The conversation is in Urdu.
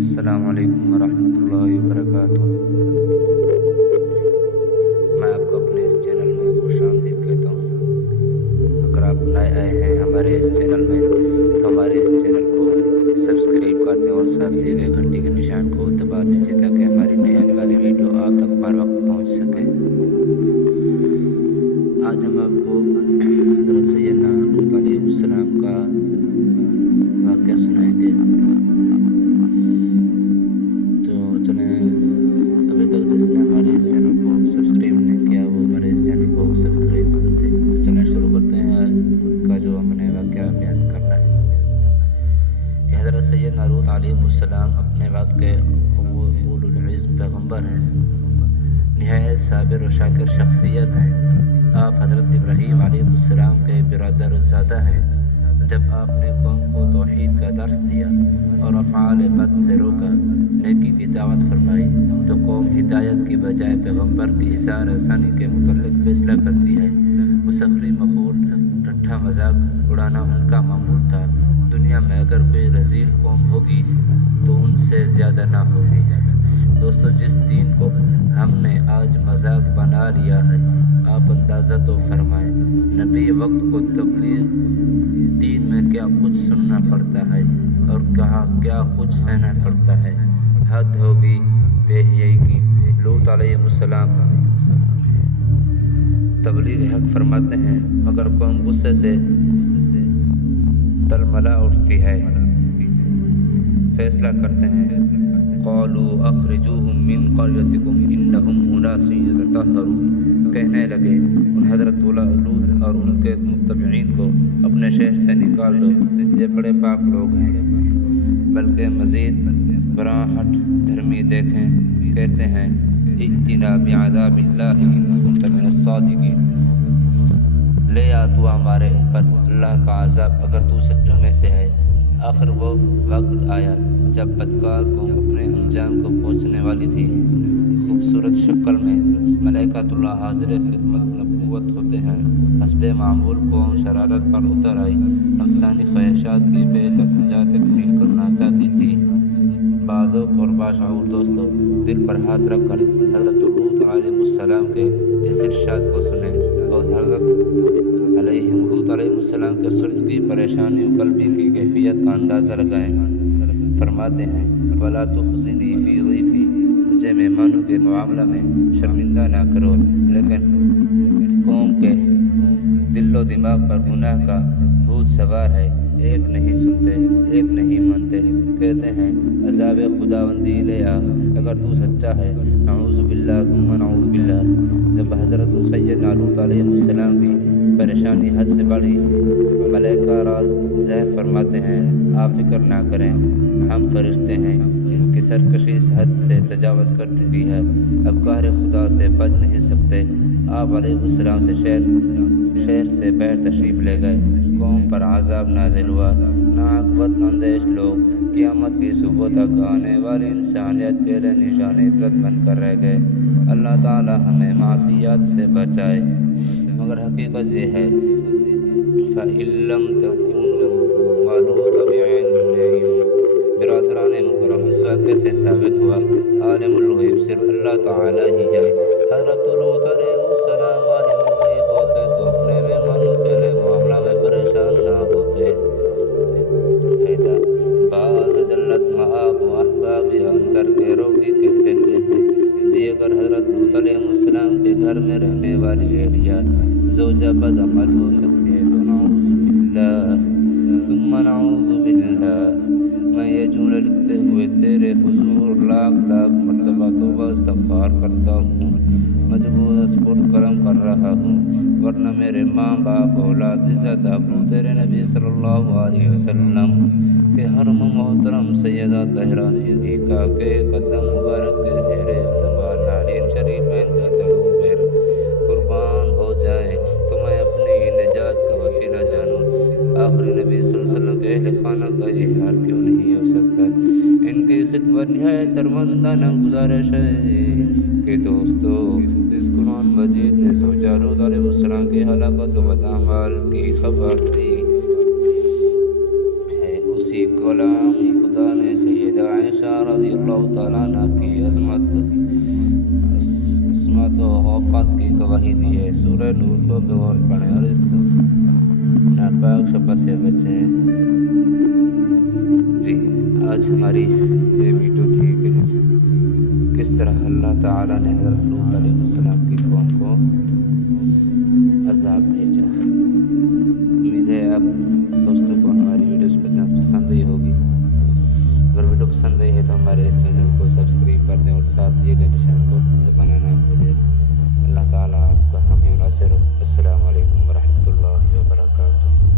السلام علیکم ورحمۃ اللہ وبرکاتہ۔ میں آپ کو اپنے اس چینل میں خوش آمدید کہتا ہوں۔ اگر آپ نئے آئے ہیں ہمارے اس چینل میں تو ہمارے اس چینل کو سبسکرائب کر دیں اور ساتھ دیے گئے گھنٹی کے نشان کو دبا دیجیے تاکہ ہماری نئی آنے والی ویڈیو آپ تک بر وقت پہنچ سکے۔ آج ہم آپ کو حضرت سیدنا لوط علیہ السلام کا واقعہ سنائیں گے۔ تو چلیں، ابھی تک جس نے ہمارے اس چینل کو سبسکرائب نہیں کیا وہ ہمارے اس چینل کو سبسکرائب کر دیں۔ تو چلیں شروع کرتے ہیں آج کا جو ہم نے واقعہ بیان کرنا ہے کہ حضرت سیدنا لوط علیہ السلام اپنے وقت کے اولو العزم پیغمبر ہیں، نہایت صابر و شاکر شخصیت ہیں۔ آپ حضرت ابراہیم علیہ السلام کے برادر زادہ ہیں۔ جب آپ نے قوم کو توحید کا درس دیا اور افعال بد سے روکا، نیکی کی دعوت فرمائی، تو قوم ہدایت کی بجائے پیغمبر کی اظہار ثانی کے متعلق فیصلہ کرتی ہے۔ مسخری مخول ٹھٹھا مذاق اڑانا ان کا معمول تھا۔ دنیا میں اگر کوئی رذیل قوم ہوگی تو ان سے زیادہ نہ ہوگی۔ دوستو، جس دین کو ہم نے آج مذاق بنا لیا ہے، آپ اندازہ تو فرمائیں نبی وقت کو تبلیغ دین میں کیا کچھ سننا پڑتا ہے اور کہاں کیا کچھ سہنا پڑتا ہے۔ حد ہوگی بے حیائی کی۔ لوط علیہ السلام تبلیغ حق فرماتے ہیں مگر قوم غصے سے تلملا اٹھتی ہے۔ فیصلہ کرتے ہیں، قالوا اخرجوهم من قريتكم انهم اناس يتطهرون، کہنے لگے ان حضرت لوط اور ان کے متبعین کو اپنے شہر سے نکال دو، یہ بڑے پاک لوگ ہیں۔ بلکہ مزید براہٹ دھرمی دیکھیں، کہتے ہیں ائتنا بعذاب اللہ ان کنت من الصادقین، لے آ تو ہمارے پر اللہ کا عذاب اگر تو سچوں میں سے ہے۔ آخر وہ وقت آیا جب بدکار قوم اپنے انجام کو پہنچنے والی تھی۔ خوبصورت شکل میں ملائکۃ اللہ حاضر خدمت نبوت ہوتے ہیں۔ حسب معمول قوم شرارت پر اتر آئی، نفسانی خواہشات کی بے تک تکمیل کرنا چاہتی تھی۔ بعضوں اور باشعور دوستوں، دل پر ہاتھ رکھ کر حضرت لوط علیہ السلام کے اس ارشاد کو سنیں اور حضرت لوط علیہ السلام کے سردگی، پریشانی و قلبی کی کیفیت کا اندازہ لگائیں۔ فرماتے ہیں وَلَا تُخْزِنِي فِي ضَيْفِي، مجھے مہمانوں کے معاملہ میں شرمندہ نہ کرو۔ لیکن قوم کے دل و دماغ پر گناہ کا بھوت سوار ہے، ایک نہیں سنتے، ایک نہیں مانتے، کہتے ہیں عذاب خداوندی لے آ اگر تو سچا ہے۔ نعوذ باللہ ثم نعوذ باللہ۔ جب حضرت سیدنا لوط علیہ السلام کی پریشانی حد سے بڑھی، ملائکہ راز زہر فرماتے ہیں آپ فکر نہ کریں، ہم فرشتے ہیں، ان کی سرکشی اس حد سے تجاوز کر چکی ہے، اب قہر خدا سے بچ نہیں سکتے۔ آپ علیہ السلام سے شہر سے باہر تشریف لے گئے۔ قوم پر عذاب نازل ہوا۔ ناعاقبت اندیش لوگ قیامت کی صبح تک آنے والی انسانیت کے لیے نشان عبرت بن کر رہ گئے۔ اللہ تعالی ہمیں معصیات سے بچائے۔ مگر حقیقت یہ ہے فَإِن لَّمْ تَكُونُوا مَعَ لُوطٍ بِعِلْمٍ، برادران مکرم، اس واقعے سے ثابت ہوا عالم الغیب صرف اللہ تعالی ہی ہے۔ حضرت لوط علیہ السلام عالم الغیب ہوتے تو اپنے مہمانوں کے لیے معاملہ میں پریشان نہ ہوتے۔ فائدہ، بعض ذلت مآب و احباب اندر کے روگی کہہ دیتے ہیں جی اگر حضرت لوط علیہ السلام کے گھر میں رہنے والی اہلیہ زوجہ بد عمل ہو سکتی ہے تو نعوذ باللہ ثم نعوذ باللہ۔ میں یہ جملہ لکھتے ہوئے تیرے حضور لاکھ مرتبہ توبہ استغفار کرتا ہوں، مجبور سپرد کرم کر رہا ہوں، ورنہ میرے ماں باپ اولاد عزت آبرو تیرے نبی صلی اللہ علیہ وسلم کے حرم محترم سیدہ طاہرہ صدیقہ کے قدم مبارک کے زیر استعمال نعلین شریفین کا تلو پیر قربان ہو جائے تو میں اپنی نجات کا وسیلہ جانوں۔ آخری نبی صلی اللہ علیہ وسلم کے اہل خانہ کا یہ حال کیوں نہیں ہو سکتا؟ ان کی خدمت نہایت درمندانہ گزارش ہے کہ دوستو، جس قرآن مجید نے سوچا لوط علیہ السلام کی ہلاکت و بدعمال کی خبر دی ہے، اس اسی کلام خدا نے سیدہ عائشہ رضی اللہ تعالیٰ عنہ کی عظمت و وفات کی گواہی دی ہے۔ سورہ نور کو بغور پڑھیں اور اس ناپاک شبہ سے بچیں۔ جی آج ہماری یہ ویڈیو تھی کہ کس طرح اللہ تعالیٰ نے حضرت لوط علیہ السلام کی قوم کو عذاب بھیجا۔ امید ہے آپ دوستوں کو ہماری ویڈیوز پسند آئی ہوگی۔ اگر ویڈیو پسند آئی ہے تو ہمارے اس چینل کو سبسکرائب کر دیں اور ساتھ دیے گئے نشان کو دبانا نہ بھولیں۔ اللہ تعالیٰ آپ کا حامی و ناصر ہو۔ السلام علیکم ورحمۃ اللہ وبرکاتہ۔